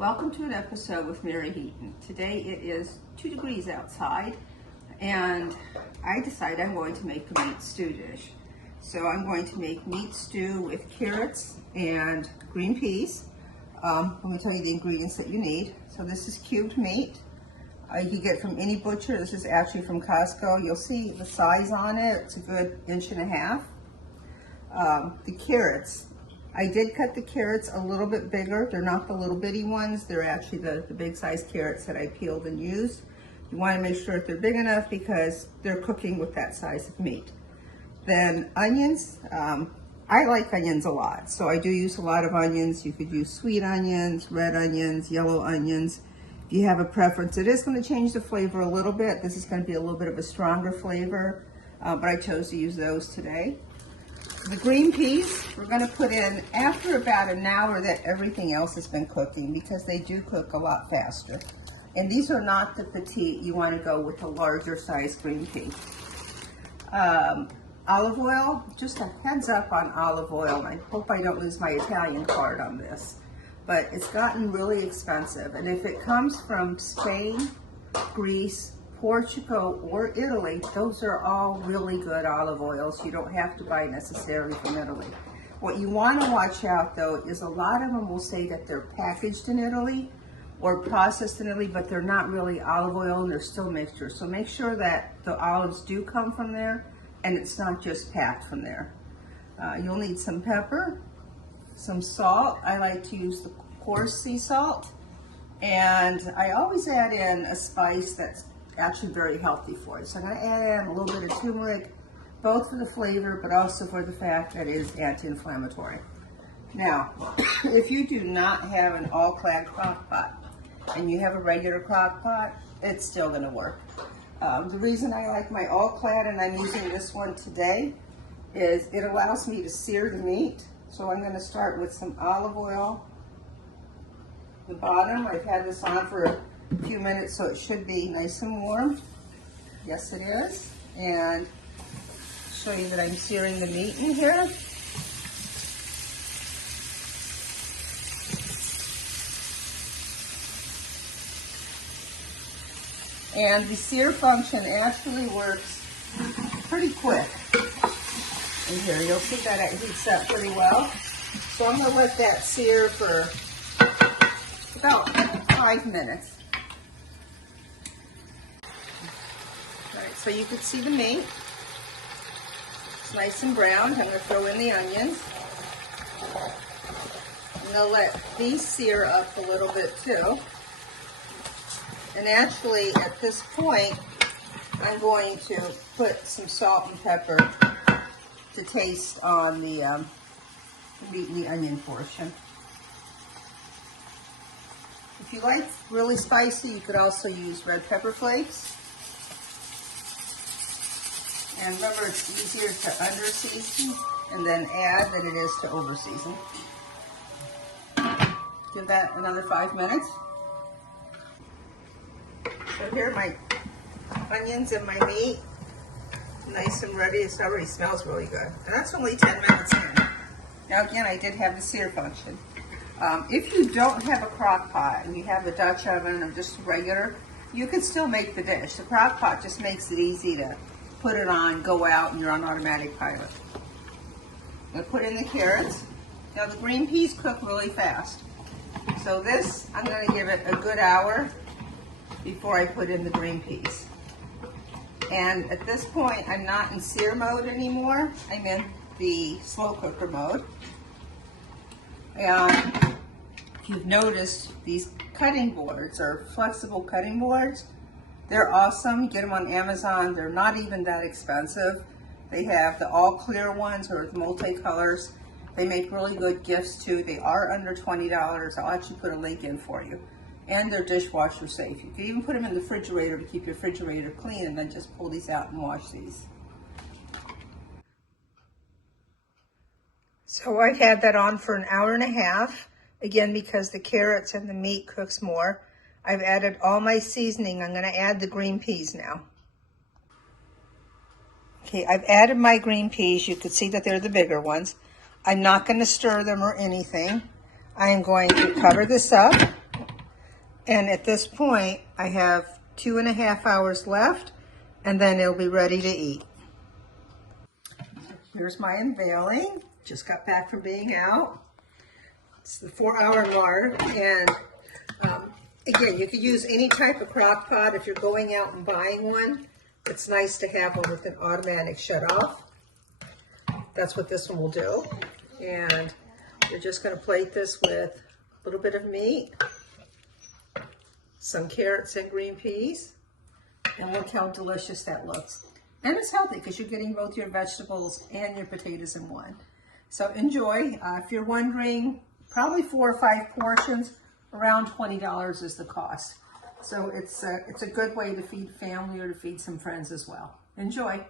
Welcome to an episode with Mary Heaton. Today it is 2 degrees outside and I decided I'm going to make a meat stew dish. So I'm going to make meat stew with carrots and green peas. Let me tell you the ingredients that you need. So this is cubed meat. You can get from any butcher. This is actually from Costco. You'll see the size on it. It's a good 1.5 inches. The carrots. I did cut the carrots a little bit bigger. They're not the little bitty ones. They're actually the big size carrots that I peeled and used. You want to make sure that they're big enough because they're cooking with that size of meat. Then onions. I like onions a lot, so I do use a lot of onions. You could use sweet onions, red onions, yellow onions. If you have a preference, it is going to change the flavor a little bit. This is going to be a little bit of a stronger flavor, but I chose to use those today. The green peas, we're going to put in after about an hour that everything else has been cooking because they do cook a lot faster. And these are not the petite. You want to go with a larger size green pea. Olive oil, just a heads up on olive oil. And I hope I don't lose my Italian card on this. But it's gotten really expensive. And if it comes from Spain, Greece, Portugal, or Italy, those are all really good olive oils. You don't have to buy necessarily from Italy. What you want to watch out though is a lot of them will say that they're packaged in Italy or processed in Italy, but they're not really olive oil and they're still mixture. So make sure that the olives do come from there and it's not just packed from there. You'll need some pepper, some salt. I like to use the coarse sea salt, and I always add in a spice that's actually very healthy for you. So I'm going to add in a little bit of turmeric, both for the flavor, but also for the fact that it is anti-inflammatory. Now, if you do not have an all-clad crock pot and you have a regular crock pot, it's still going to work. The reason I like my all-clad, and I'm using this one today, is it allows me to sear the meat. So I'm going to start with some olive oil. The bottom, I've had this on for a few minutes, so it should be nice and warm. Yes, it is. And show you that I'm searing the meat in here. And the sear function actually works pretty quick. In here, you'll see that it heats up pretty well. So I'm going to let that sear for about 5 minutes. Alright, so you can see the meat. It's nice and brown. I'm going to throw in the onions. I'm going to let these sear up a little bit too. And actually, at this point, I'm going to put some salt and pepper to taste on the meat and the onion portion. If you like really spicy, you could also use red pepper flakes. And remember, it's easier to under-season and then add than it is to over-season. Give that another 5 minutes. So here are my onions and my meat. Nice and ready. It already smells really good. And that's only 10 minutes in. Now again, I did have the sear function. If you don't have a crock pot and you have a Dutch oven or just regular, you can still make the dish. The crock pot just makes it easy to put it on, go out, and you're on automatic pilot. I'm going to put in the carrots. Now the green peas cook really fast. So this, I'm going to give it a good hour before I put in the green peas. And at this point, I'm not in sear mode anymore. I'm in the slow cooker mode. And if you've noticed, these cutting boards are flexible cutting boards. They're awesome. Get them on Amazon. They're not even that expensive. They have the all clear ones or the multicolors. They make really good gifts too. They are under $20. I'll actually put a link in for you. And they're dishwasher safe. You can even put them in the refrigerator to keep your refrigerator clean and then just pull these out and wash these. So I've had that on for an hour and a half. Again, because the carrots and the meat cooks more. I've added all my seasoning. I'm going to add the green peas now. Okay, I've added my green peas. You can see that they're the bigger ones. I'm not going to stir them or anything. I am going to cover this up And at this point, I have 2.5 hours left, and then it'll be ready to eat. Here's my unveiling. Just got back from being out. It's the 4-hour mark, and again, you could use any type of crock pot if you're going out and buying one. It's nice to have one with an automatic shut-off. That's what this one will do. And you're just going to plate this with a little bit of meat, some carrots and green peas, and look how delicious that looks. And it's healthy because you're getting both your vegetables and your potatoes in one. So enjoy. If you're wondering, probably 4 or 5 portions, around $20 is the cost. So it's a good way to feed family or to feed some friends as well. Enjoy.